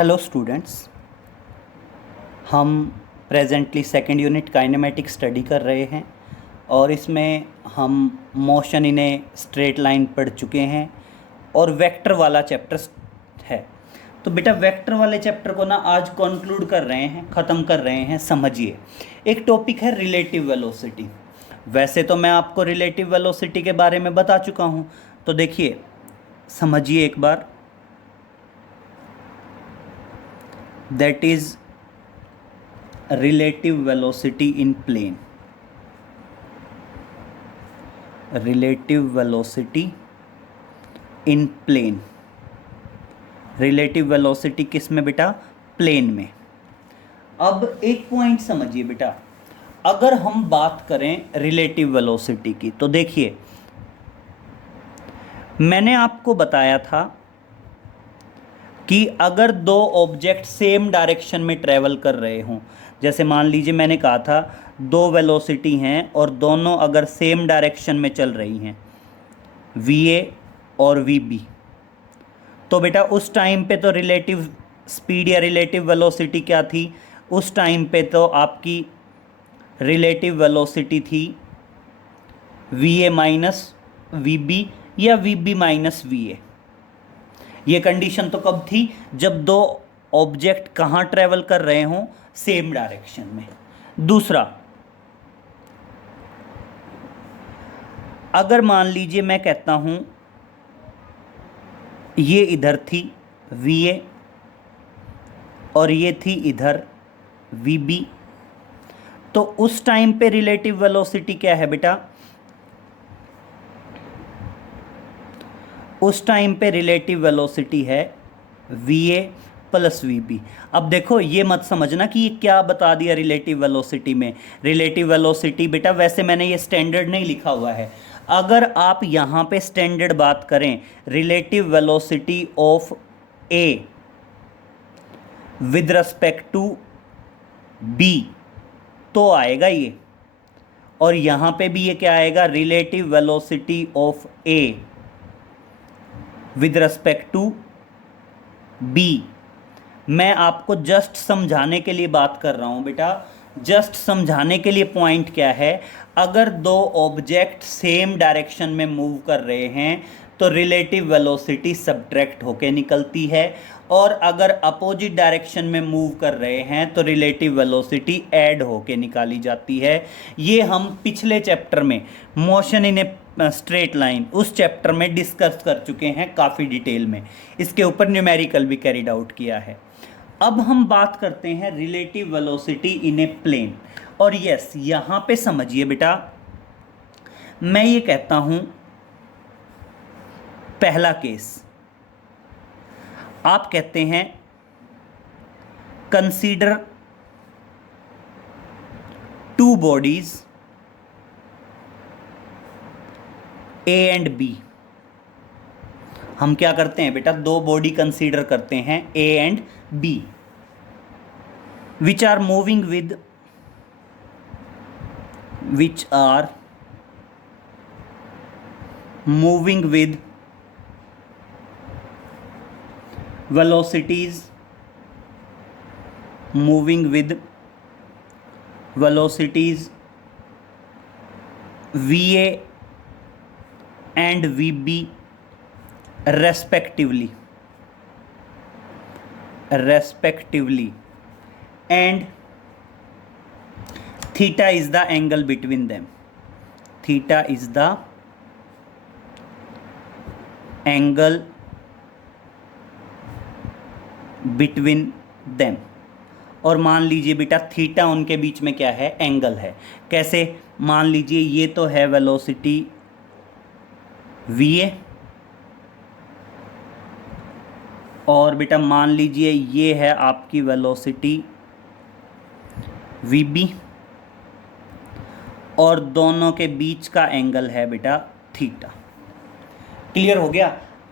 Hello students, हम presently second unit kinematic study कर रहे हैं और इसमें हम motion in a straight line पढ़ चुके हैं और वेक्टर वाला चैप्टर है। तो बेटा वेक्टर वाले चैप्टर को ना आज कंक्लूड कर रहे हैं, ख़त्म कर रहे हैं। समझिए, एक टॉपिक है रिलेटिव वेलोसिटी। वैसे तो मैं आपको रिलेटिव वेलोसिटी के बारे में बता चुका हूँ, तो देखिए समझिए एक बार। That is relative velocity in plane. Relative velocity in plane. Relative velocity किस में बेटा? प्लेन में। अब एक पॉइंट समझिए बेटा, अगर हम बात करें रिलेटिव वेलोसिटी की तो देखिए मैंने आपको बताया था कि अगर दो ऑब्जेक्ट सेम डायरेक्शन में ट्रैवल कर रहे हों, जैसे मान लीजिए मैंने कहा था दो वेलोसिटी हैं और दोनों अगर सेम डायरेक्शन में चल रही हैं, va और vb, तो बेटा उस टाइम पे तो रिलेटिव स्पीड या रिलेटिव वेलोसिटी क्या थी? उस टाइम पे तो आपकी रिलेटिव वेलोसिटी थी va माइनस vb या vb माइनस va। ये कंडीशन तो कब थी? जब दो ऑब्जेक्ट कहाँ ट्रेवल कर रहे हों? सेम डायरेक्शन में। दूसरा, अगर मान लीजिए मैं कहता हूं ये इधर थी va और ये थी इधर vb, तो उस टाइम पे रिलेटिव वेलोसिटी क्या है बेटा? उस टाइम पे रिलेटिव वेलोसिटी है va प्लस vb। अब देखो ये मत समझना कि ये क्या बता दिया रिलेटिव वेलोसिटी में। रिलेटिव वेलोसिटी बेटा वैसे मैंने ये स्टैंडर्ड नहीं लिखा हुआ है। अगर आप यहाँ पे स्टैंडर्ड बात करें, relative velocity of a with respect to b, तो आएगा ये। और यहाँ पे भी ये क्या आएगा? Relative velocity of a with respect to b। मैं आपको जस्ट समझाने के लिए बात कर रहा हूं बेटा, जस्ट समझाने के लिए। पॉइंट क्या है? अगर दो ऑब्जेक्ट सेम डायरेक्शन में मूव कर रहे हैं तो रिलेटिव वेलोसिटी सब्ट्रैक्ट होके निकलती है, और अगर अपोजिट डायरेक्शन में मूव कर रहे हैं तो रिलेटिव वेलोसिटी ऐड होके निकाली जाती है। ये हम पिछले चैप्टर में motion in a straight line, उस चैप्टर में डिस्कस कर चुके हैं काफ़ी डिटेल में। इसके ऊपर न्यूमेरिकल भी कैरिड आउट किया है। अब हम बात करते हैं relative velocity in a plane. और यस, यहाँ पे समझिए बेटा, मैं ये कहता हूँ पहला केस, आप कहते हैं consider two bodies A and B. हम क्या करते हैं बेटा? दो बॉडी कंसीडर करते हैं A and B, which are moving with velocities va and vb respectively, and theta is the angle between them. Theta is the angle between them। और मान लीजिए बेटा थीटा उनके बीच में क्या है? एंगल है। कैसे? मान लीजिए ये तो है वेलोसिटी va, और बेटा मान लीजिए ये है आपकी वेलोसिटी vb, और दोनों के बीच का एंगल है बेटा थीटा। क्लियर हो गया?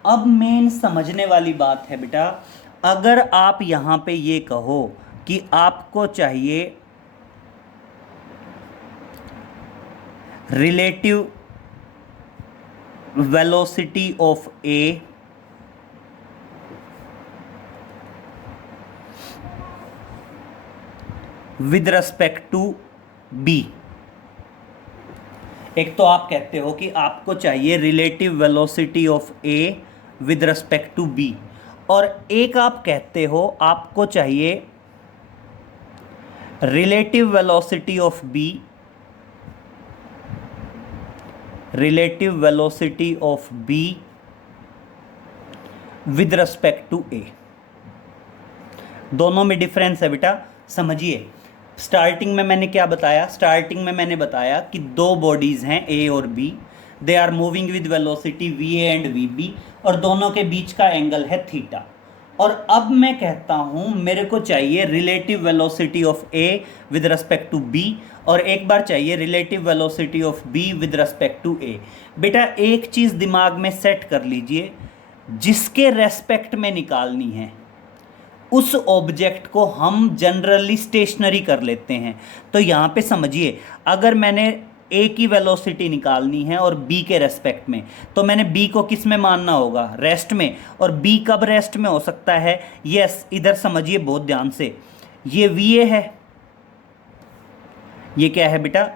अब मेन समझने वाली बात है बेटा, अगर आप यहाँ पे ये कहो कि आपको चाहिए relative velocity of A with respect to B. एक तो आप कहते हो कि आपको चाहिए relative velocity of A with respect to B, और एक आप कहते हो आपको चाहिए relative velocity of B, relative velocity of B with respect to A. दोनों में डिफरेंस है बेटा, समझिए। स्टार्टिंग में मैंने क्या बताया? स्टार्टिंग में मैंने बताया कि दो बॉडीज हैं ए और B, they are moving with velocity v A and v B, और दोनों के बीच का एंगल है थीटा। और अब मैं कहता हूं मेरे को चाहिए relative velocity of A with respect to B, और एक बार चाहिए relative velocity of B with respect to A. बेटा एक चीज़ दिमाग में सेट कर लीजिए, जिसके रेस्पेक्ट में निकालनी है उस ऑब्जेक्ट को हम जनरली स्टेशनरी कर लेते हैं। तो यहाँ पे समझिए, अगर मैंने ए की वेलोसिटी निकालनी है और बी के रेस्पेक्ट में, तो मैंने बी को किस में मानना होगा? रेस्ट में। और बी कब रेस्ट में हो सकता है? यस, इधर समझिए बहुत ध्यान से, ये वी ए है, ये क्या है बेटा?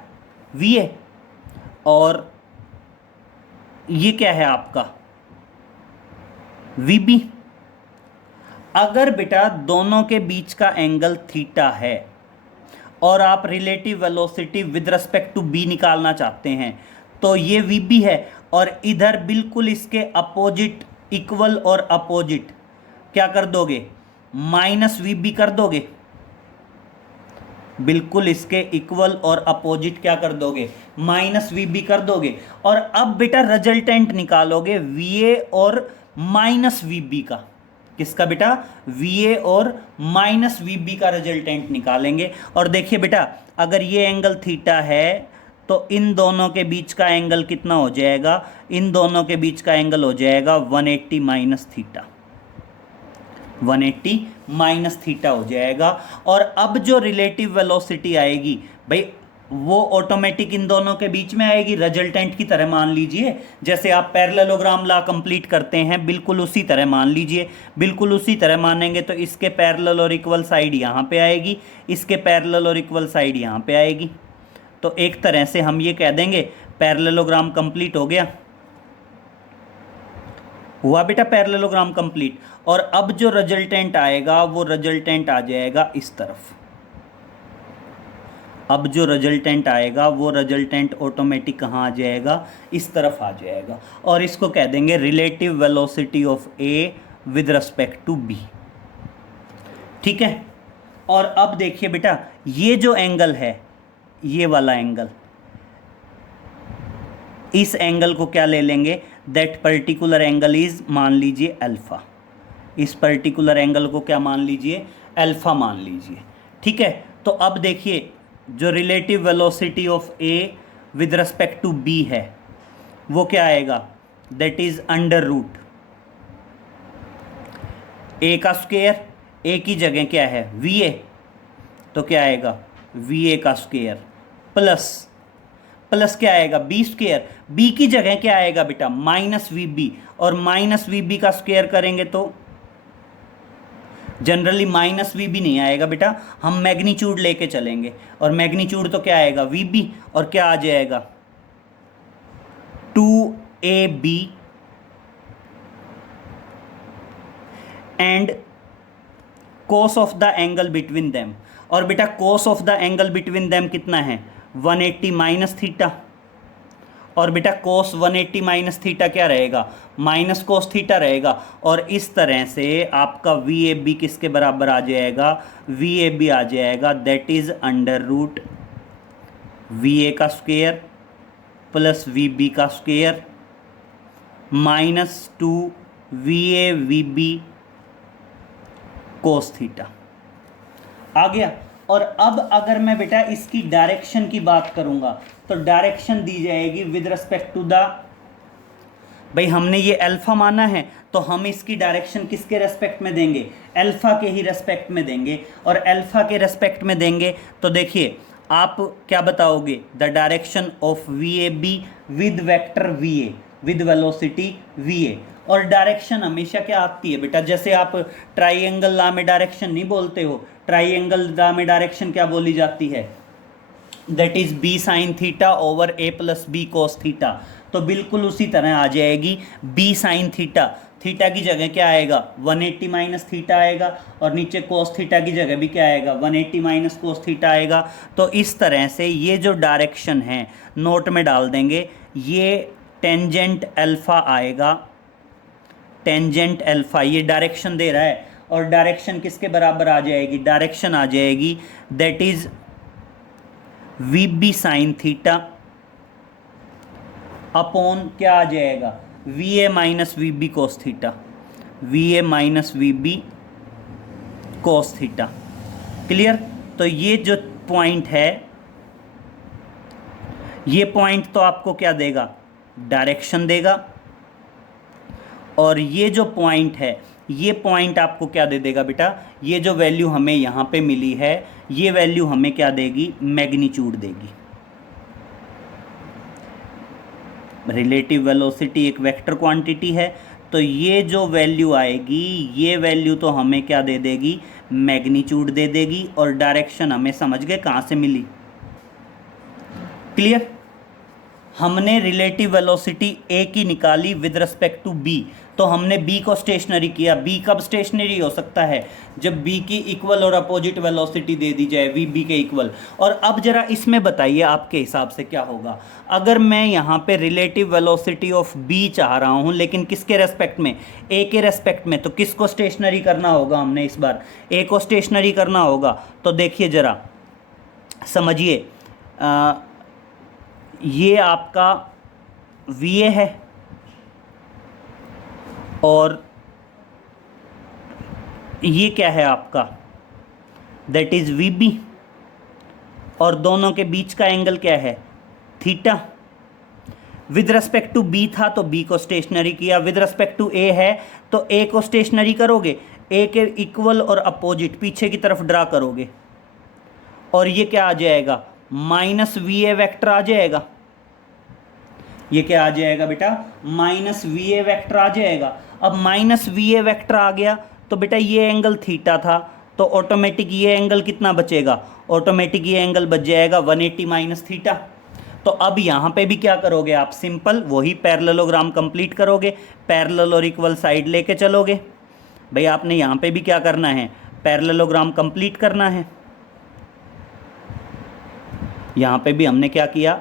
वी ए, और ये क्या है आपका? V B. अगर बेटा दोनों के बीच का एंगल थीटा है और आप relative velocity with respect to B निकालना चाहते हैं, तो ये वी बी है, और इधर बिल्कुल इसके अपोजिट, इक्वल और अपोजिट क्या कर दोगे? माइनस वी बी कर दोगे। बिल्कुल इसके इक्वल और अपोजिट क्या कर दोगे? माइनस वी बी कर दोगे। और अब बेटा रिजल्टेंट निकालोगे वी ए और माइनस वी बी का। किसका बेटा? वी ए और माइनस वी बी का रिजल्टेंट निकालेंगे। और देखिए बेटा, अगर ये एंगल थीटा है तो इन दोनों के बीच का एंगल कितना हो जाएगा? इन दोनों के बीच का एंगल हो जाएगा 180 माइनस थीटा, 180 माइनस थीटा हो जाएगा। और अब जो रिलेटिव वेलोसिटी आएगी भाई, वो ऑटोमेटिक इन दोनों के बीच में आएगी, रिजल्टेंट की तरह मान लीजिए। जैसे आप पैरेललोग्राम लॉ कंप्लीट करते हैं, बिल्कुल उसी तरह मान लीजिए। बिल्कुल उसी तरह मानेंगे तो इसके पैरेलल और इक्वल साइड यहाँ पे आएगी, इसके पैरेलल और इक्वल साइड यहाँ पे आएगी। तो एक तरह से हम ये कह देंगे पैरेललोग्राम कंप्लीट हो गया। हुआ बेटा पैरेललोग्राम कंप्लीट। और अब जो रिजल्टेंट आएगा वो रिजल्टेंट आ जाएगा इस तरफ। अब जो रिजल्टेंट आएगा वो रिजल्टेंट ऑटोमेटिक कहाँ आ जाएगा? इस तरफ आ जाएगा। और इसको कह देंगे relative velocity of A with respect to B. ठीक है। और अब देखिए बेटा, ये जो एंगल है, ये वाला एंगल, इस एंगल को क्या ले लेंगे? दैट पर्टिकुलर एंगल इज, मान लीजिए अल्फा। इस पर्टिकुलर एंगल को क्या मान लीजिए? अल्फा मान लीजिए। ठीक है। तो अब देखिए, जो relative velocity of A with respect to B है वो क्या आएगा? That is under root A का स्क्वायर, ए की जगह क्या है? वी ए, तो क्या आएगा? वी ए का स्क्वायर प्लस क्या आएगा? B square. बी की जगह क्या आएगा बेटा? माइनस वी बी, और माइनस वी बी का स्क्वायर करेंगे तो जनरली माइनस वी बी नहीं आएगा बेटा, हम मैग्नीट्यूड लेके चलेंगे, और मैग्नीट्यूड तो क्या आएगा? वी बी, और क्या आ जाएगा? 2ab and cos of the angle between them. और बेटा cos of the angle between them कितना है? 180 माइनस थीटा। और बेटा कोस 180 माइनस थीटा क्या रहेगा? माइनस कोस थीटा रहेगा। और इस तरह से आपका वी ए बी किसके बराबर आ जाएगा? वी ए बी आ जाएगा that is under root V A का स्क्वायर प्लस वी बी का square minus 2 V A V B cos theta. आ गया। और अब अगर मैं बेटा इसकी डायरेक्शन की बात करूंगा तो डायरेक्शन दी जाएगी विद रिस्पेक्ट टू द, भाई हमने ये अल्फा माना है तो हम इसकी डायरेक्शन किसके रेस्पेक्ट में देंगे? अल्फा के ही रेस्पेक्ट में देंगे। और अल्फा के रेस्पेक्ट में देंगे तो देखिए आप क्या बताओगे? The direction of V A be with vector V A with velocity v ए। और डायरेक्शन हमेशा क्या आती है बेटा, जैसे आप ट्राइंगल लॉ में डायरेक्शन नहीं बोलते हो, ट्राइंगल लॉ में डायरेक्शन क्या बोली जाती है, that is B sine theta over A plus B cos theta. तो बिल्कुल उसी तरह आ जाएगी बी साइन थीटा, थीटा की जगह क्या आएगा 180 माइनस थीटा आएगा, और नीचे कोस थीटा की जगह भी क्या आएगा 180 माइनस कोस थीटा आएगा। तो इस तरह से ये जो डायरेक्शन है नोट में डाल देंगे, ये टेंजेंट अल्फा आएगा, टेंजेंट अल्फा ये डायरेक्शन दे रहा है, और डायरेक्शन किसके बराबर आ जाएगी, डायरेक्शन आ जाएगी that is V B sine theta upon क्या आ जाएगा V A minus V B cos theta, V A minus V B cos theta. Clear. तो ये जो पॉइंट है, ये पॉइंट तो आपको क्या देगा, डायरेक्शन देगा, और ये जो पॉइंट है ये पॉइंट आपको क्या दे देगा बेटा, ये जो वैल्यू हमें यहाँ पे मिली है ये वैल्यू हमें क्या देगी, मैग्नीट्यूड देगी। रिलेटिव वेलोसिटी एक वेक्टर क्वांटिटी है, तो ये जो वैल्यू आएगी ये वैल्यू तो हमें क्या दे देगी, मैग्नीट्यूड दे देगी, और डायरेक्शन हमें समझ गए कहाँ से मिली। क्लियर। हमने रिलेटिव वेलोसिटी ए की निकाली विद रिस्पेक्ट टू बी, तो हमने बी को स्टेशनरी किया। बी कब स्टेशनरी हो सकता है, जब बी की इक्वल और अपोजिट वेलोसिटी दे दी जाए, वी बी के इक्वल। और अब जरा इसमें बताइए आपके हिसाब से क्या होगा, अगर मैं यहाँ पे रिलेटिव वेलोसिटी ऑफ बी चाह रहा हूँ लेकिन किसके रेस्पेक्ट में, ए के रेस्पेक्ट में, तो किसको स्टेशनरी करना होगा, हमने इस बार ए को स्टेशनरी करना होगा। तो देखिए जरा समझिए, ये आपका वी ए है और ये क्या है आपका, दैट इज वी बी, और दोनों के बीच का एंगल क्या है, theta. With respect to B था तो बी को स्टेशनरी किया, विद रिस्पेक्ट टू ए है तो ए को स्टेशनरी करोगे, ए के इक्वल और अपोजिट पीछे की तरफ ड्रा करोगे, और ये क्या आ जाएगा, माइनस वी ए वैक्टर आ जाएगा। ये क्या आ जाएगा बेटा, माइनस वी ए वैक्टर आ जाएगा। अब माइनस वी ए वैक्टर आ गया तो बेटा ये एंगल थीटा था, तो ऑटोमेटिक ये एंगल कितना बचेगा, ऑटोमेटिक ये एंगल बच जाएगा 180 माइनस थीटा। तो अब यहाँ पे भी क्या करोगे आप, सिंपल वही पैरेललोग्राम कंप्लीट करोगे, पैरेलल और इक्वल साइड लेके चलोगे। भाई आपने यहाँ पे भी क्या करना है, पैरेललोग्राम कंप्लीट करना है। यहाँ पे भी हमने क्या किया,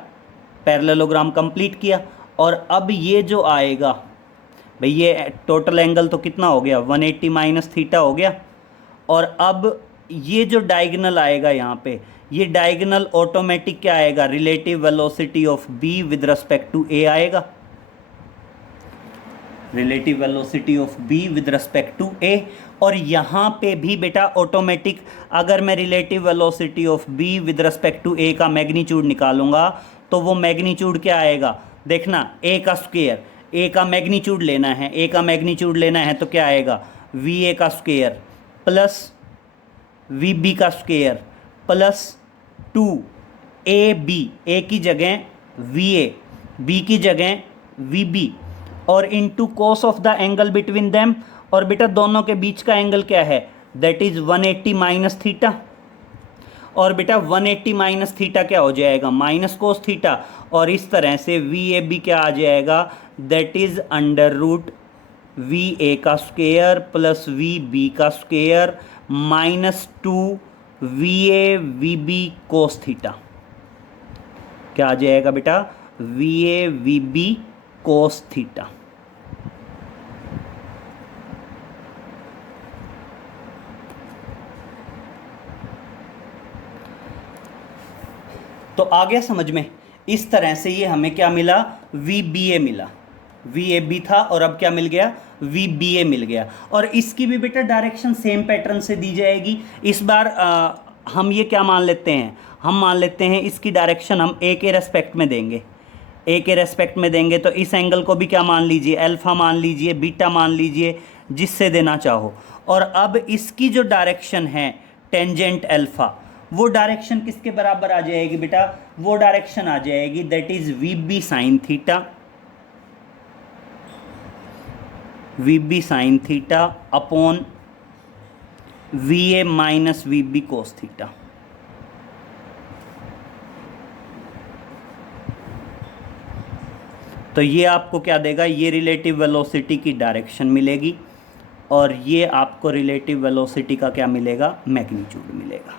पैरेललोग्राम कंप्लीट किया, और अब ये जो आएगा भाई ये टोटल एंगल तो कितना हो गया 180 माइनस थीटा हो गया, और अब ये जो डायगोनल आएगा यहाँ पे, ये डायगोनल ऑटोमेटिक क्या आएगा, relative velocity of B with respect to A आएगा, relative velocity of B with respect to A. और यहाँ पे भी बेटा ऑटोमेटिक अगर मैं relative velocity of B with respect to A का मैग्नीट्यूड निकालूंगा तो वो मैग्नीट्यूड क्या आएगा, देखना ए का स्क्वायर, ए का मैग्नीट्यूड लेना है, ए का मैग्नीट्यूड लेना है तो क्या आएगा, वी ए का स्क्वायर प्लस वी बी का स्क्वायर प्लस 2 ए बी, ए की जगह वी ए, बी की जगह वी बी, और into cos of the angle between them, और बेटा दोनों के बीच का एंगल क्या है, दैट इज 180 माइनस थीटा, और बेटा 180 माइनस थीटा क्या हो जाएगा, माइनस कोस थीटा, और इस तरह से वी ए बी क्या आ जाएगा, that is under root V A का स्क्वायर प्लस वी बी का square minus 2 V A V B cos theta. क्या आ जाएगा बेटा, V A V B cos theta. तो आ गया समझ में। इस तरह से ये हमें क्या मिला, वी बी ए मिला, वी ए बी था और अब क्या मिल गया, वी बी ए मिल गया। और इसकी भी बेटा डायरेक्शन सेम पैटर्न से दी जाएगी। इस बार हम ये क्या मान लेते हैं, हम मान लेते हैं इसकी डायरेक्शन हम ए के रेस्पेक्ट में देंगे, ए के रेस्पेक्ट में देंगे तो इस एंगल को भी क्या मान लीजिए, अल्फा मान लीजिए, बीटा मान लीजिए, जिससे देना चाहो। और अब इसकी जो डायरेक्शन है टेंजेंट अल्फा, वो डायरेक्शन किसके बराबर आ जाएगी बेटा, वो डायरेक्शन आ जाएगी that is V B sine theta V B sine theta upon V A minus V B cos theta. तो ये आपको क्या देगा, ये रिलेटिव वेलोसिटी की डायरेक्शन मिलेगी और ये आपको रिलेटिव वेलोसिटी का क्या मिलेगा, मैग्नीट्यूड मिलेगा।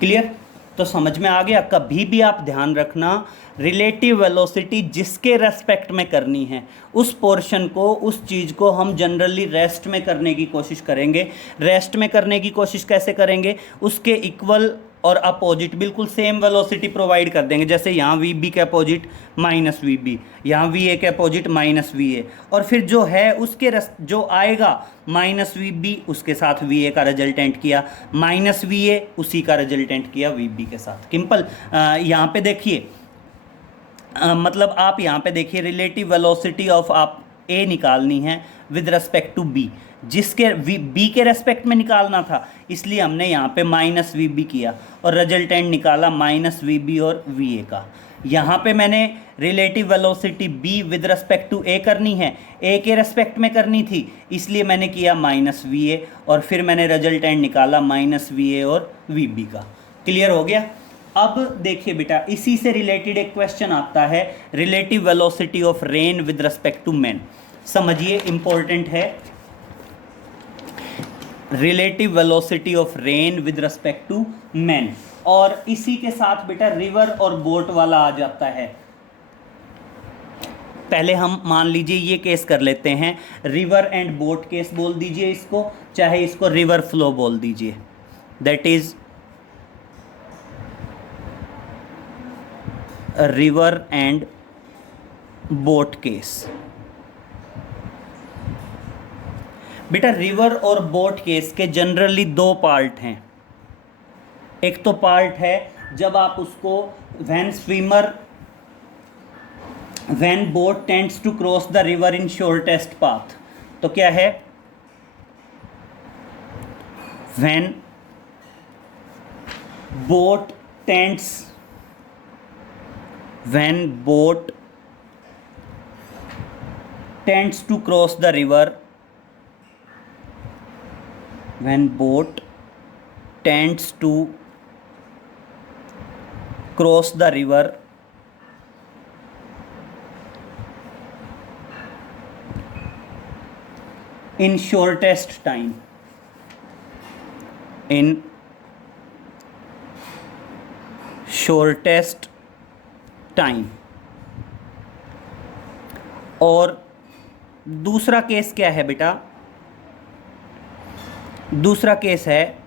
क्लियर? तो समझ में आ गया। कभी भी आप ध्यान रखना, रिलेटिव वेलोसिटी जिसके रेस्पेक्ट में करनी है उस पोर्शन को, उस चीज़ को हम जनरली रेस्ट में करने की कोशिश करेंगे। रेस्ट में करने की कोशिश कैसे करेंगे, उसके इक्वल और अपोजिट बिल्कुल सेम वेलोसिटी प्रोवाइड कर देंगे। जैसे यहाँ वी बी के अपोजिट माइनस वी बी, यहाँ वी ए के अपोजिट माइनस वी ए, और फिर जो है उसके जो आएगा माइनस वी बी उसके साथ वी ए का रिजल्टेंट किया, माइनस वी ए उसी का रिजल्टेंट किया वी बी के साथ। सिंपल। यहाँ पे देखिए, मतलब आप यहाँ पे देखिए रिलेटिव वेलोसिटी ऑफ आप ए निकालनी है विद रेस्पेक्ट टू बी, जिसके बी के रेस्पेक्ट में निकालना था, इसलिए हमने यहाँ पे माइनस वी बी किया और रिजल्टेंट निकाला माइनस वी बी और वी ए का। यहाँ पे मैंने relative velocity B with respect to A करनी है, ए के रेस्पेक्ट में करनी थी, इसलिए मैंने किया माइनस वी ए और फिर मैंने रिजल्टेंट निकाला माइनस वी ए और वी बी का। क्लियर हो गया? अब देखिए बेटा, इसी से रिलेटेड एक क्वेश्चन आता है, relative velocity of rain with respect to man. समझिए, इंपॉर्टेंट है। Relative velocity of rain with respect to man, और इसी के साथ बेटा रिवर और बोट वाला आ जाता है। पहले हम मान लीजिए ये केस कर लेते हैं, रिवर एंड बोट केस बोल दीजिए इसको, चाहे इसको रिवर फ्लो बोल दीजिए, that is river and boat case. बेटा रिवर और बोट केस के जनरली दो पार्ट हैं। एक तो पार्ट है जब आप उसको when boat tends to cross the river in shortest path, तो क्या है, when boat tends to cross the river, when boat tends to cross the river in shortest time, और दूसरा केस क्या है बेटा, दूसरा केस है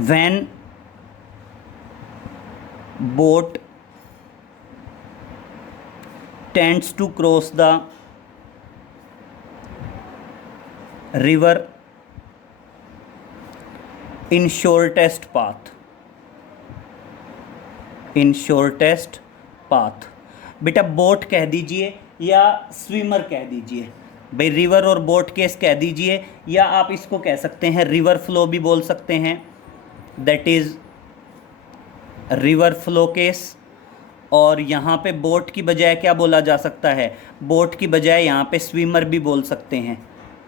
when boat tends to cross the river in shortest path. बेटा बोट कह दीजिए या स्विमर कह दीजिए, भाई रिवर और बोट केस कह दीजिए, या आप इसको कह सकते हैं रिवर फ्लो भी बोल सकते हैं, that is river flow case. और यहाँ पे बोट की बजाय क्या बोला जा सकता है, बोट की बजाय यहाँ पे स्विमर भी बोल सकते हैं।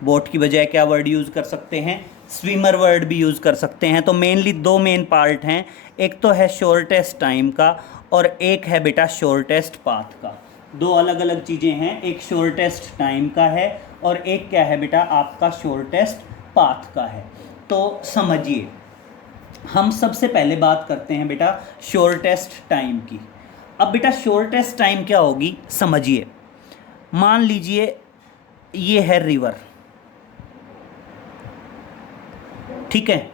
बोट की बजाय क्या वर्ड यूज़ कर सकते हैं, स्विमर वर्ड भी यूज़ कर सकते हैं। तो मेनली दो मेन पार्ट हैं, एक तो है शॉर्टेस्ट टाइम का और एक है बेटा शॉर्टेस्ट पाथ का। दो अलग अलग चीज़ें हैं, एक शॉर्टेस्ट टाइम का है और एक क्या है बेटा आपका शॉर्टेस्ट पाथ का है। तो समझिए, हम सबसे पहले बात करते हैं बेटा शॉर्टेस्ट टाइम की। अब बेटा शॉर्टेस्ट टाइम क्या होगी, समझिए। मान लीजिए ये है रिवर, ठीक है,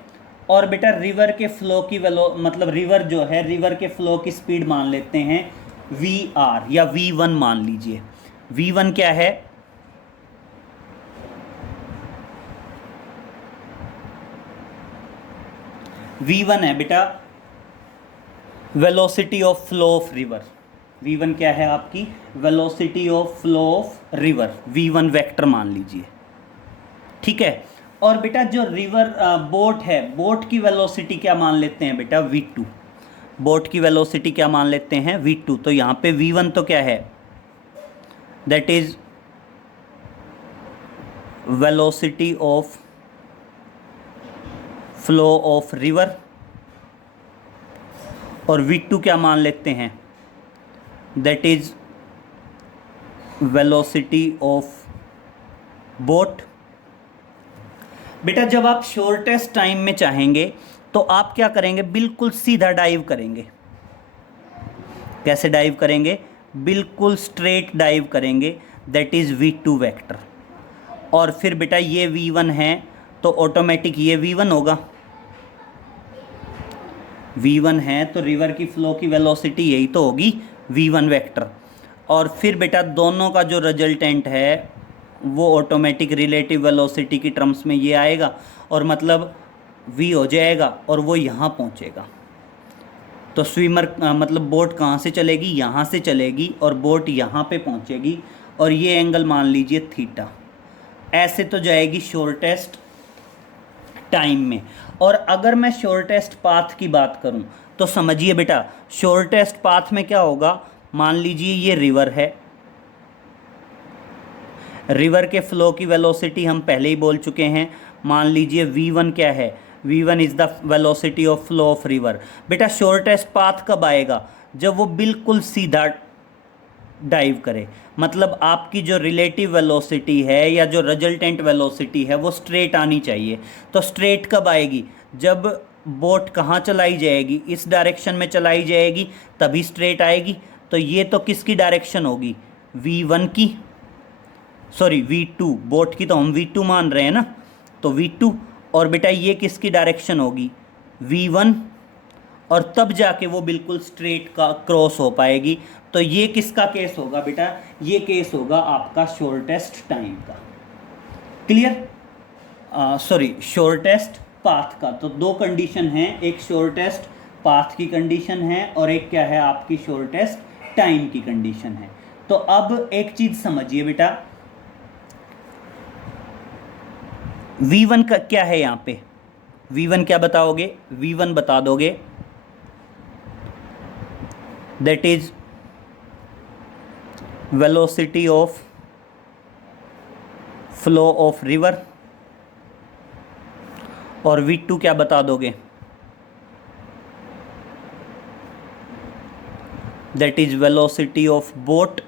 और बेटा रिवर के फ्लो की मतलब रिवर जो है, रिवर के फ्लो की स्पीड मान लेते हैं VR या V1 मान लीजिए। V1 क्या है, V1 है बेटा velocity of flow of river. V1 क्या है आपकी, velocity of flow of river, V1 vector मान लीजिए, ठीक है। और बेटा जो रिवर बोट है, बोट की वेलोसिटी क्या मान लेते हैं बेटा, V2। बोट की वेलोसिटी क्या मान लेते हैं, V2। तो यहाँ पे V1 तो क्या है, that is velocity of flow of river, और v2 क्या मान लेते हैं, that is velocity of boat. बेटा जब आप शॉर्टेस्ट टाइम में चाहेंगे तो आप क्या करेंगे, बिल्कुल सीधा डाइव करेंगे। कैसे डाइव करेंगे, बिल्कुल स्ट्रेट डाइव करेंगे, दैट इज v2 वेक्टर। और फिर बेटा ये v1 है तो ऑटोमेटिक ये v1 होगा, v1 है तो रिवर की फ्लो की वेलोसिटी यही तो होगी, v1 वेक्टर। और फिर बेटा दोनों का जो रिजल्टेंट है वो ऑटोमेटिक रिलेटिव वेलोसिटी की टर्म्स में ये आएगा, और मतलब v हो जाएगा और वो यहाँ पहुँचेगा। तो स्विमर मतलब बोट कहाँ से चलेगी, यहाँ से चलेगी और बोट यहाँ पे पहुँचेगी, और ये एंगल मान लीजिए थीटा। ऐसे तो जाएगी शॉर्टेस्ट टाइम में। और अगर मैं शॉर्टेस्ट पाथ की बात करूं तो समझिए बेटा, शॉर्टेस्ट पाथ में क्या होगा, मान लीजिए ये रिवर है, रिवर के फ्लो की वेलोसिटी हम पहले ही बोल चुके हैं, मान लीजिए v1 क्या है, v1 is the velocity of flow of river. बेटा शॉर्टेस्ट पाथ कब आएगा, जब वो बिल्कुल सीधा डाइव करे, मतलब आपकी जो रिलेटिव वेलोसिटी है या जो रिजल्टेंट वेलोसिटी है वो स्ट्रेट आनी चाहिए। तो स्ट्रेट कब आएगी, जब बोट कहाँ चलाई जाएगी, इस डायरेक्शन में चलाई जाएगी तभी स्ट्रेट आएगी। तो ये तो किसकी डायरेक्शन होगी, v1 की, सॉरी v2, बोट की तो हम v2 मान रहे हैं ना, तो v2। और बेटा ये किसकी डायरेक्शन होगी, v1, और तब जाके वो बिल्कुल स्ट्रेट का क्रॉस हो पाएगी। तो ये किसका केस होगा बेटा, ये केस होगा आपका शॉर्टेस्ट टाइम का। क्लियर, सॉरी शॉर्टेस्ट पाथ का। तो दो कंडीशन हैं, एक शॉर्टेस्ट पाथ की कंडीशन है और एक क्या है आपकी शॉर्टेस्ट टाइम की कंडीशन है। तो अब एक चीज समझिए बेटा, v1 का क्या है यहाँ पे, v1 क्या बताओगे, v1 बता दोगे, that is velocity of flow of river, और v2 क्या बता दोगे, that is velocity of boat.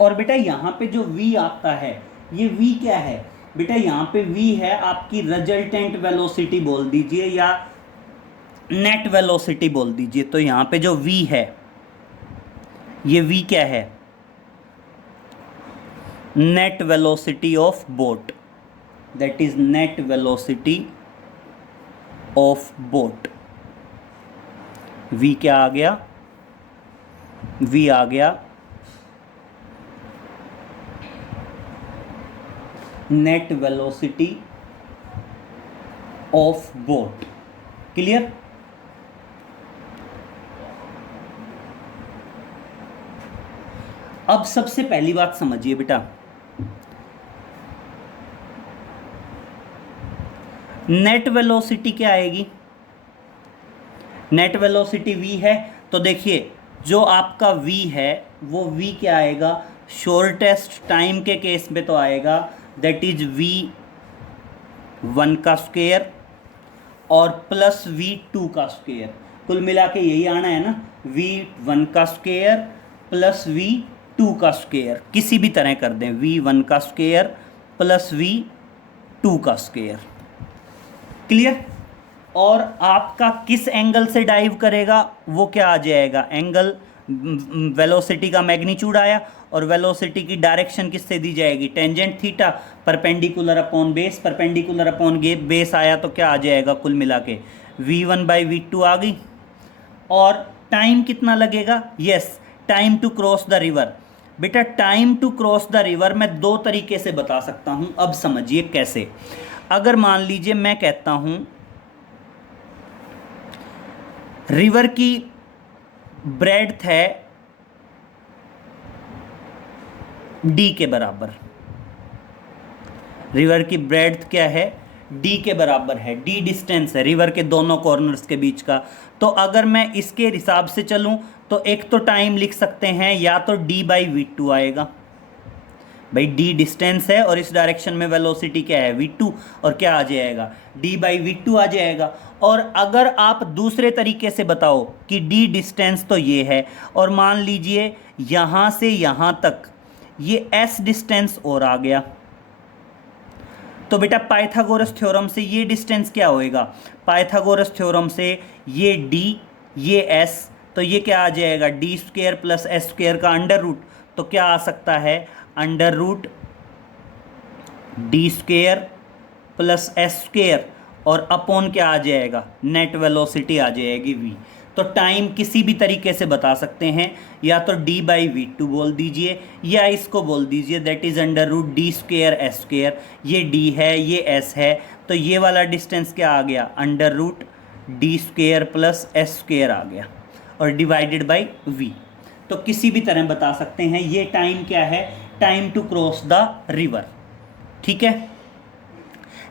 और बेटा यहाँ पे जो v आता है, ये v क्या है बेटा, यहाँ पे v है आपकी रिजल्टेंट वेलोसिटी बोल दीजिए या नेट वेलोसिटी बोल दीजिए। तो यहाँ पे जो v है, ये v क्या है, net velocity of boat, that is net velocity of boat. v क्या आ गया, v आ गया net velocity of boat. Clear, अब सबसे पहली बात समझिए बेटा, नेट वेलोसिटी क्या आएगी, नेट वेलोसिटी v है। तो देखिए जो आपका v है वो v क्या आएगा, शॉर्टेस्ट टाइम के केस में तो आएगा दैट इज v1 का स्क्वायर और प्लस v2 का स्क्वायर, कुल मिला के यही आना है ना, v1 का स्क्वायर प्लस v2 का स्क्वायर, किसी भी तरह कर दें, v1 का स्क्वायर प्लस v2 का स्क्वायर। क्लियर, और आपका किस एंगल से डाइव करेगा वो क्या आ जाएगा, एंगल वेलोसिटी का मैग्नीट्यूड आया और वेलोसिटी की डायरेक्शन किससे दी जाएगी, tangent theta, perpendicular upon base, perpendicular upon base आया तो क्या आ जाएगा, कुल मिला के v1/v2 आ गई। और टाइम कितना लगेगा, yes time to cross the river. बेटा time to cross the river मैं दो तरीके से बता सकता हूं, अब समझिए कैसे। अगर मान लीजिए मैं कहता हूं रिवर की ब्रेड्थ है d के बराबर, रिवर की ब्रेड्थ क्या है, d के बराबर है, d डिस्टेंस है रिवर के दोनों कॉर्नर्स के बीच का। तो अगर मैं इसके हिसाब से चलूं तो एक तो टाइम लिख सकते हैं, या तो d/v2 आएगा, भाई d डिस्टेंस है और इस डायरेक्शन में वेलोसिटी क्या है v2, और क्या आ जाएगा d/v2 आ जाएगा। और अगर आप दूसरे तरीके से बताओ कि d डिस्टेंस तो ये है, और मान लीजिए यहाँ से यहाँ तक ये s डिस्टेंस और आ गया, तो बेटा पाइथागोरस थ्योरम से ये डिस्टेंस क्या होएगा, पाइथागोरस थ्योरम से ये d ये s, तो ये क्या आ जाएगा d² प्लस s² का अंडर रूट, तो क्या आ सकता है under root d² plus s² और अपॉन क्या आ जाएगा नेट वेलोसिटी आ जाएगी v। तो टाइम किसी भी तरीके से बता सकते हैं, या तो d/v2 बोल दीजिए, या इसको बोल दीजिए that is under root d² s², ये d है ये s है, तो ये वाला डिस्टेंस क्या आ गया under root d² plus s² आ गया, और डिवाइडेड बाई v। तो किसी भी तरह बता सकते हैं। ये टाइम क्या है, time to cross the river, ठीक है।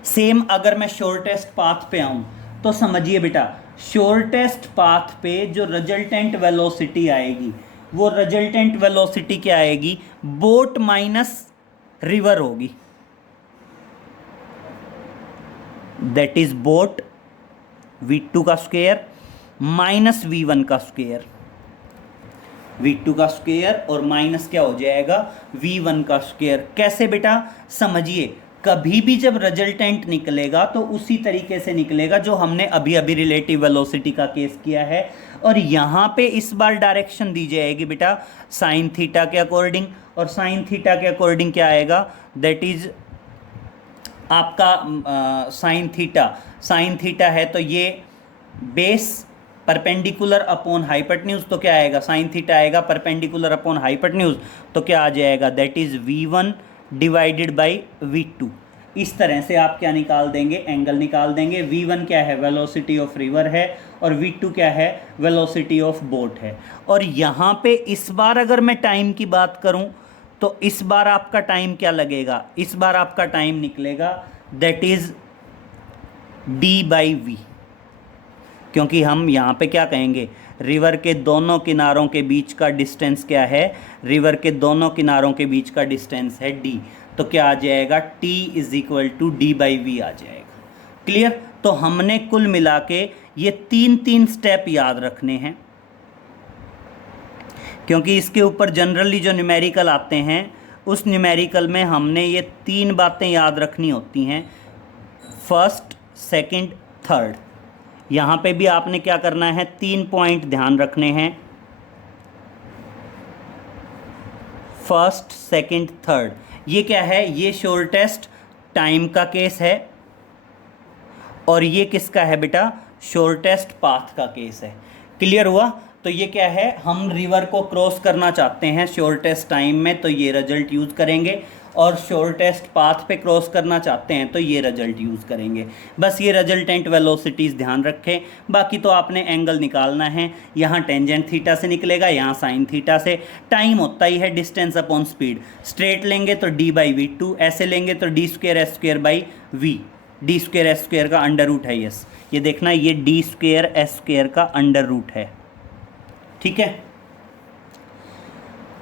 सेम अगर मैं शॉर्टेस्ट पाथ पे आऊं तो समझिए बेटा, शॉर्टेस्ट पाथ पे जो रिजल्टेंट वेलोसिटी आएगी, वो रिजल्टेंट वेलोसिटी क्या आएगी, बोट माइनस रिवर होगी, दैट इज बोट v2 का स्क्वायर माइनस v1 का स्क्वायर, v2 का स्क्वायर और माइनस क्या हो जाएगा v1 का स्क्वायर। कैसे बेटा, समझिए कभी भी जब रिजल्टेंट निकलेगा तो उसी तरीके से निकलेगा जो हमने अभी अभी रिलेटिव वेलोसिटी का केस किया है। और यहाँ पे इस बार डायरेक्शन दी जाएगी बेटा साइन थीटा के अकॉर्डिंग, और साइन थीटा के अकॉर्डिंग क्या आएगा, दैट इज आपका साइन थीटा है तो ये बेस परपेंडिकुलर अपॉन हाइपोटेन्यूज, तो क्या आएगा साइन थीटा आएगा परपेंडिकुलर अपॉन हाइपोटेन्यूज, तो क्या आ जाएगा that is v1 divided by v2। इस तरह से आप क्या निकाल देंगे, एंगल निकाल देंगे। v1 क्या है, वेलोसिटी ऑफ रिवर है, और v2 क्या है, वेलोसिटी ऑफ बोट है। और यहाँ पे इस बार अगर मैं टाइम की बात करूँ तो इस बार आपका टाइम क्या लगेगा, इस बार आपका टाइम निकलेगा दैट इज d/v, क्योंकि हम यहाँ पे क्या कहेंगे, रिवर के दोनों किनारों के बीच का डिस्टेंस क्या है, रिवर के दोनों किनारों के बीच का डिस्टेंस है d, तो क्या आ जाएगा t is equal to d/v आ जाएगा। क्लियर। तो हमने कुल मिला के ये तीन स्टेप याद रखने हैं, क्योंकि इसके ऊपर जनरली जो न्यूमेरिकल आते हैं उस न्यूमेरिकल में हमने ये 3 बातें याद रखनी होती हैं, फर्स्ट सेकंड थर्ड। यहाँ पे भी आपने क्या करना है, 3 पॉइंट ध्यान रखने हैं, फर्स्ट सेकंड थर्ड। ये क्या है, ये शॉर्टेस्ट टाइम का केस है, और ये किसका है बेटा, शॉर्टेस्ट पाथ का केस है। क्लियर हुआ। तो ये क्या है, हम रिवर को क्रॉस करना चाहते हैं शॉर्टेस्ट टाइम में तो ये रिजल्ट यूज़ करेंगे, और शॉर्टेस्ट पाथ पे क्रॉस करना चाहते हैं तो ये रिजल्ट यूज़ करेंगे। बस ये रिजल्टेंट वेलोसिटीज़ ध्यान रखें। बाकी तो आपने एंगल निकालना है, यहाँ टेंजेंट थीटा से निकलेगा, यहाँ साइन थीटा से। टाइम होता ही है डिस्टेंस अपॉन स्पीड। स्ट्रेट लेंगे तो d/v2, ऐसे लेंगे तो d² s² by v, d² s² का अंडर रूट है। यस, ये देखना, ये d² s² का अंडर रूट है, ठीक है।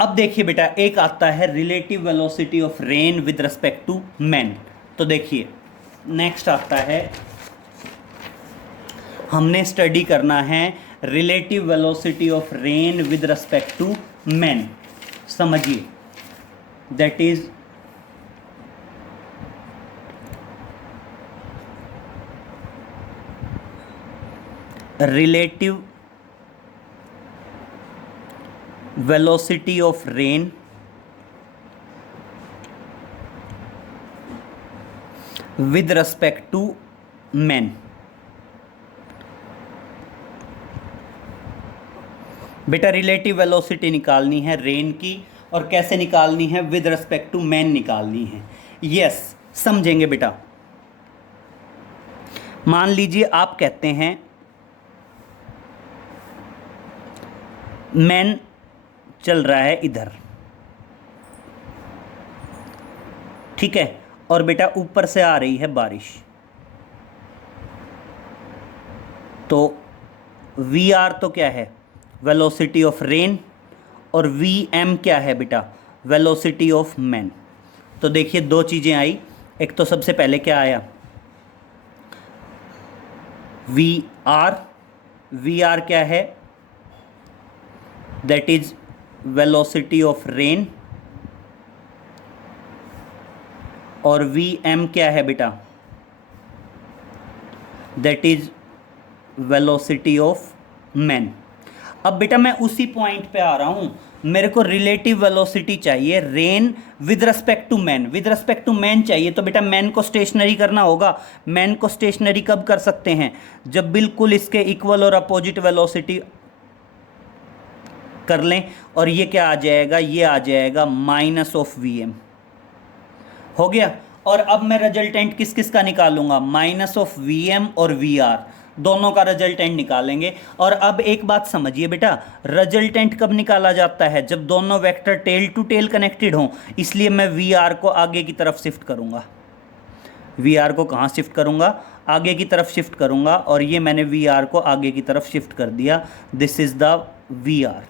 अब देखिए बेटा, एक आता है relative velocity of rain with respect to man. तो देखिए नेक्स्ट आता है, हमने स्टडी करना है relative velocity of rain with respect to man. समझिए, that is relative velocity of rain with respect to men। बेटा रिलेटिव वेलोसिटी निकालनी है रेन की, और कैसे निकालनी है, विद रिस्पेक्ट टू मैन निकालनी है। यस, समझेंगे बेटा। मान लीजिए आप कहते हैं मैन चल रहा है इधर, ठीक है, और बेटा ऊपर से आ रही है बारिश, तो वी आर तो क्या है, वेलोसिटी ऑफ रेन, और वी एम क्या है बेटा, वेलोसिटी ऑफ मैन। तो देखिए दो चीज़ें आई, एक तो सबसे पहले क्या आया, वी आर, वी आर क्या है, that is velocity of rain, और वी एम क्या है बेटा, that is velocity of man. अब बेटा मैं उसी पॉइंट पे आ रहा हूं, मेरे को रिलेटिव वेलोसिटी चाहिए rain with respect to man, with respect to man चाहिए, तो बेटा मैन को स्टेशनरी करना होगा। मैन को स्टेशनरी कब कर सकते हैं, जब बिल्कुल इसके इक्वल और अपोजिट वेलोसिटी कर लें, और ये क्या आ जाएगा, ये आ जाएगा माइनस ऑफ वी एम। हो गया। और अब मैं रिजल्टेंट किस किस का निकालूंगा, माइनस ऑफ वी एम और वी आर, दोनों का रिजल्टेंट निकालेंगे। और अब एक बात समझिए बेटा, रिजल्टेंट कब निकाला जाता है, जब दोनों vector tail to tail connected हों। इसलिए मैं वी आर को आगे की तरफ शिफ्ट करूंगा, वी आर को कहाँ शिफ्ट करूंगा, आगे की तरफ शिफ्ट करूंगा, और ये मैंने वी आर को आगे की तरफ शिफ्ट कर दिया। This is the V R.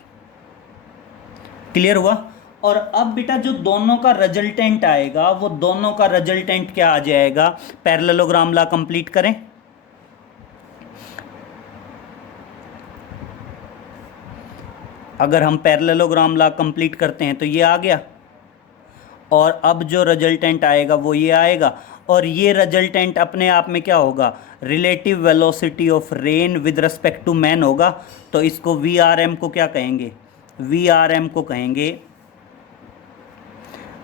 Clear हुआ। और अब बेटा जो दोनों का रिजल्टेंट आएगा, वो दोनों का रिजल्टेंट क्या आ जाएगा, पैरेललोग्राम लॉ कंप्लीट करें। अगर हम पैरेललोग्राम लॉ कंप्लीट करते हैं तो ये आ गया, और अब जो रिजल्टेंट आएगा वो ये आएगा, और ये रिजल्टेंट अपने आप में क्या होगा, relative velocity of rain with respect to man होगा। तो इसको वी आर एम को क्या कहेंगे, वी आर एम को कहेंगे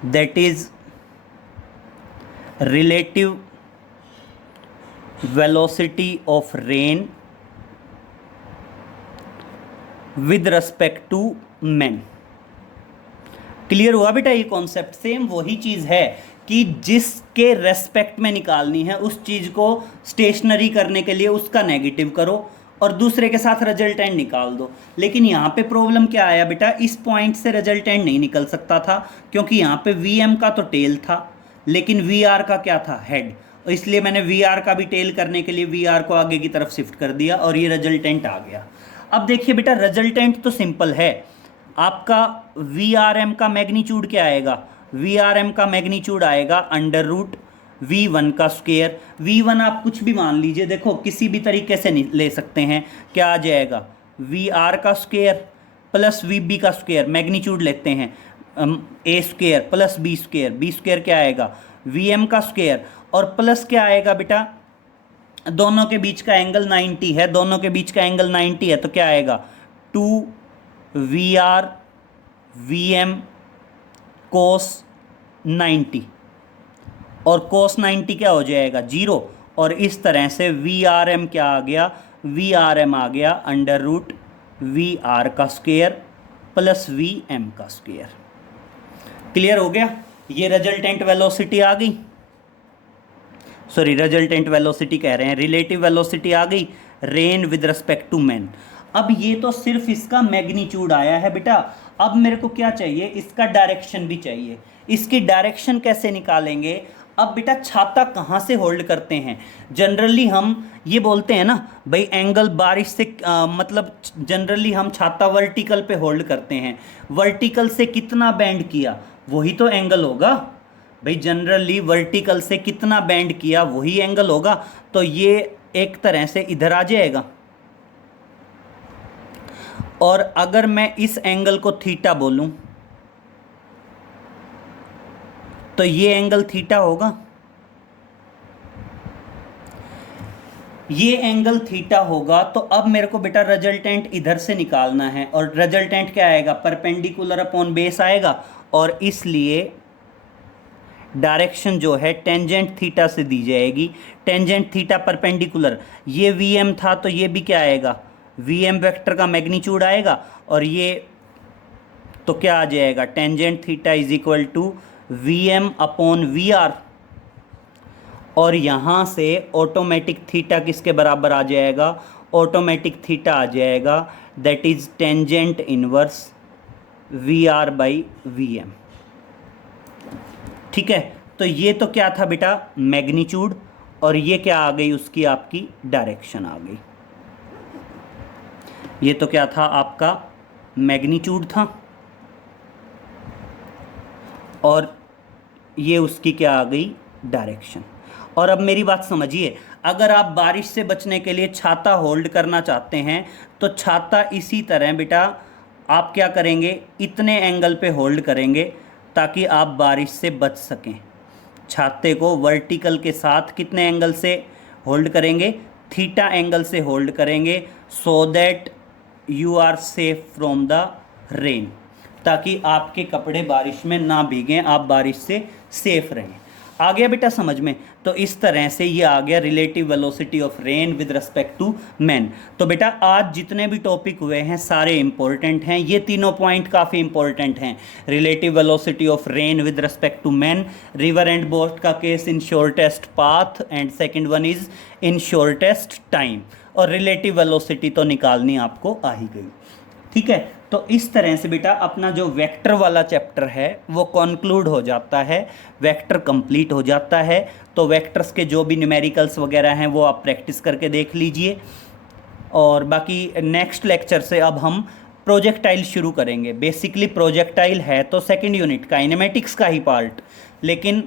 that is relative velocity of rain with respect to man. Clear हुआ बेटा। ये कॉन्सेप्ट सेम वही चीज़ है कि जिसके रेस्पेक्ट में निकालनी है, उस चीज़ को स्टेशनरी करने के लिए उसका नेगेटिव करो और दूसरे के साथ रिजल्टेंट निकाल दो। लेकिन यहाँ पे प्रॉब्लम क्या आया बेटा, इस पॉइंट से रिजल्टेंट नहीं निकल सकता था, क्योंकि यहाँ पे वी एम का तो टेल था, लेकिन वी आर का क्या था, हेड। इसलिए मैंने वी आर का भी टेल करने के लिए वी आर को आगे की तरफ शिफ्ट कर दिया, और ये रिजल्टेंट आ गया। अब देखिए बेटा, रिजल्टेंट तो सिंपल है, आपका वी आर एम का मैग्नीट्यूड क्या आएगा, वी आर एम का मैग्नीट्यूड आएगा अंडर रूट V1 का स्क्वायर। V1 आप कुछ भी मान लीजिए, देखो किसी भी तरीके से नहीं ले सकते हैं, क्या आ जाएगा, VR का स्क्वायर प्लस VB का स्क्वायर, मैग्नीट्यूड लेते हैं A square plus B square, B square क्या आएगा, VM का स्क्वायर, और प्लस क्या आएगा बेटा, दोनों के बीच का एंगल 90 है, दोनों के बीच का एंगल 90 है, तो क्या आएगा 2VR VM cos 90, और cos 90 क्या हो जाएगा 0, और इस तरह से वी आर एम क्या आ गया, वी आर एम आ गया अंडर रूट वी आर का स्क्वायर प्लस वी एम का स्क्वायर। क्लियर हो गया। ये रिजल्टेंट वेलोसिटी आ गई, सॉरी रिजल्टेंट वेलोसिटी कह रहे हैं, रिलेटिव वेलोसिटी आ गई rain with respect to man. अब ये तो सिर्फ इसका मैग्नीट्यूड आया है बेटा, अब मेरे को क्या चाहिए, इसका डायरेक्शन भी चाहिए। इसकी डायरेक्शन कैसे निकालेंगे, अब बेटा छाता कहाँ से होल्ड करते हैं, जनरली हम ये बोलते हैं ना भाई एंगल बारिश से मतलब जनरली हम छाता वर्टिकल पे होल्ड करते हैं, वर्टिकल से कितना बेंड किया वही तो एंगल होगा भाई, जनरली वर्टिकल से कितना बेंड किया वही एंगल होगा। तो ये एक तरह से इधर आ जाएगा, और अगर मैं इस एंगल को थीटा बोलूं तो ये एंगल थीटा होगा, ये एंगल थीटा होगा। तो अब मेरे को बेटा रिजल्टेंट इधर से निकालना है, और रिजल्टेंट क्या आएगा, परपेंडिकुलर अपॉन बेस आएगा, और इसलिए डायरेक्शन जो है टेंजेंट थीटा से दी जाएगी, टेंजेंट थीटा परपेंडिकुलर, ये वी एम था तो ये भी क्या आएगा, वी एम वेक्टर का मैग्नीट्यूड आएगा, और ये तो क्या आ जाएगा, tangent theta is equal to V M upon V R, और यहाँ से ऑटोमेटिक थीटा किसके बराबर आ जाएगा, ऑटोमेटिक थीटा आ जाएगा that is tangent inverse V R by V M. ठीक है, तो ये तो क्या था बेटा मैग्नीट्यूड, और ये क्या आ गई उसकी आपकी डायरेक्शन आ गई। ये तो क्या था आपका मैग्नीट्यूड था, और ये उसकी क्या आ गई, डायरेक्शन। और अब मेरी बात समझिए, अगर आप बारिश से बचने के लिए छाता होल्ड करना चाहते हैं तो छाता इसी तरह बेटा आप क्या करेंगे, इतने एंगल पे होल्ड करेंगे ताकि आप बारिश से बच सकें। छाते को वर्टिकल के साथ कितने एंगल से होल्ड करेंगे, थीटा एंगल से होल्ड करेंगे, so that you are safe from the rain, ताकि आपके कपड़े बारिश में ना भीगें, आप बारिश से सेफ रहें। आ गया बेटा समझ में? तो इस तरह से ये आ गया relative velocity of rain with respect to man. तो बेटा आज जितने भी टॉपिक हुए हैं सारे इंपॉर्टेंट हैं, ये तीनों पॉइंट काफ़ी इंपॉर्टेंट हैं। Relative velocity of rain with respect to man, river and boat का case in shortest path, and second one is in shortest time, और रिलेटिव वेलोसिटी तो निकालनी आपको आ ही गई। ठीक है, तो इस तरह से बेटा अपना जो वेक्टर वाला चैप्टर है वो कॉन्क्लूड हो जाता है, वेक्टर कंप्लीट हो जाता है। तो वेक्टर्स के जो भी न्यूमेरिकल्स वगैरह हैं वो आप प्रैक्टिस करके देख लीजिए, और बाकी नेक्स्ट लेक्चर से अब हम प्रोजेक्टाइल शुरू करेंगे। बेसिकली प्रोजेक्टाइल है तो सेकंड यूनिट काइनेमेटिक्स का ही पार्ट, लेकिन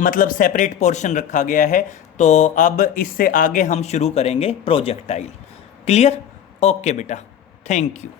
मतलब सेपरेट पोर्शन रखा गया है। तो अब इससे आगे हम शुरू करेंगे प्रोजेक्टाइल। क्लियर? ओके बेटा, थैंक यू।